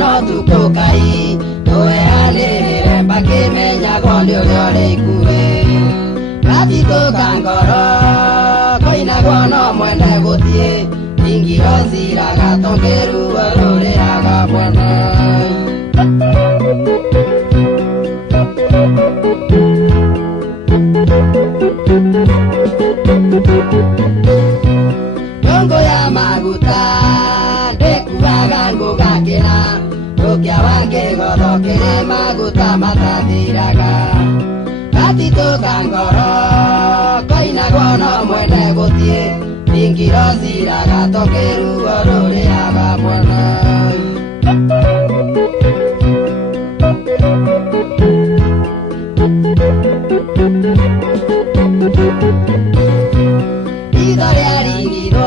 no tukukai tueanirire mbakimenya gondio riori ikue gatituka ngoro koinagwo no mwende guthie ingiro ciraga tongeru ruriraga mwene Nyongo ya maguta ndekuaga ngugakira ukia wange gothokere maguta matathiraga gatituka ngoro koinagwo no mwene guthie ingiro ciraga tongeru ruriraga mwene Idoria ringido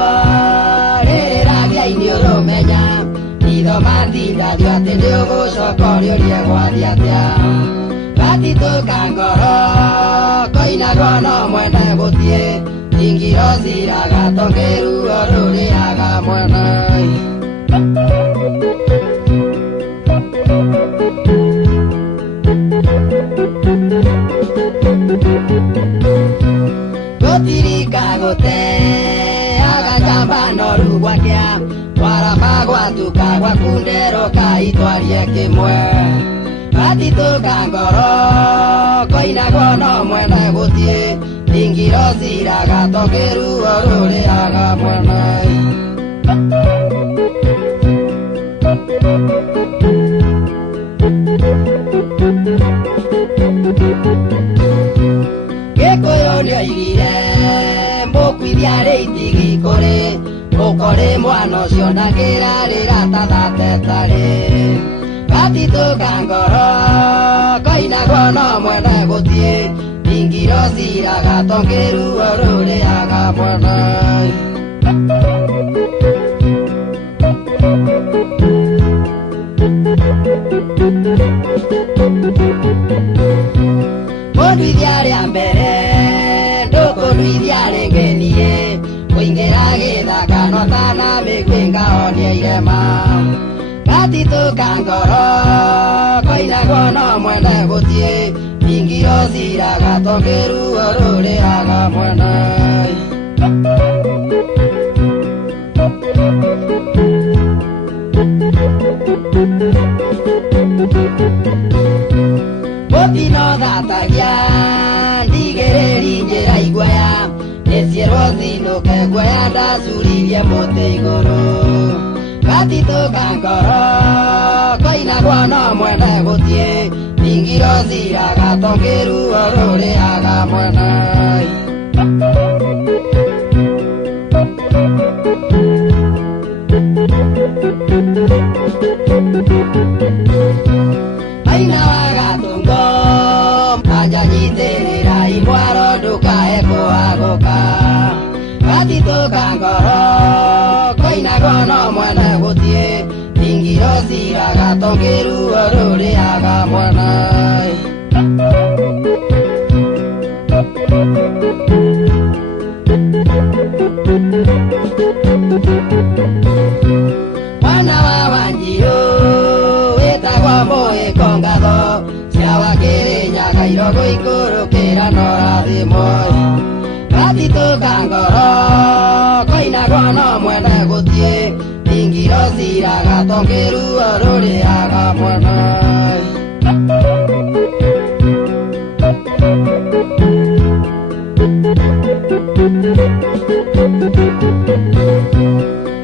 riragia iniurumenya ido matinda diate nigucokorio riegwathiatia gatituka ngoro koinagwo no mwene guthie ingiro ciraga tongeru ruriraga mwene Gotirika gote agakamba noru gwakia warama gwatuka gwakundero kaitwarie kimwe gatituka ngoro koinagwo no mwene guthie ingiro ciraga tongeru ruriraga mwene Gikuyu nioigire mukwithia riitigi kuri ukori mwana ucio ndakirarira tathatetari gatituka ngoro koinagwo no mwene guthie ingiro ciraga tongeru ruriraga mwene Munduithia ria mbere ndukunduithia ringenie kuingira githaka no tana migwinga onie irema gatituka ngoro koinagwo no mwene guthie ingiro ciraga tongeru ruriraga mwene Mutino thatagia ndigiriri njira igwaya nicierwo thinuke gwaya ndacuririe muti iguru gatituka ngoro koinagwo no mwene guthie ingiro ciraga tongeru ruriraga mwene Aina wagatungo manjanyitirira imwaro ndukae kuaguka gatituka ngoro koinagwo no mwene guthie ingiro ciraga tongeru ruriraga mwene Mwana wa Wanjiru witagwo muhiko ngatho cia Wakirinya irogo ikurukira norathimo gatituka ngoro koinagwo no mwene guthie ingiro ciraga tongeru ruriraga mwene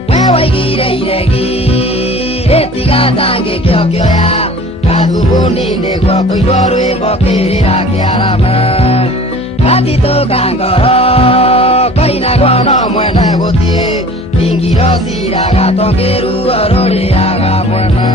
Wewaigire iregi ritigatange kiokioya gathuguni niguo kuinwo rwimbo kirira kiarama gatituka ngoro koinagwo no mwene guthie ingiro ciraga tongeru ruriraga mwene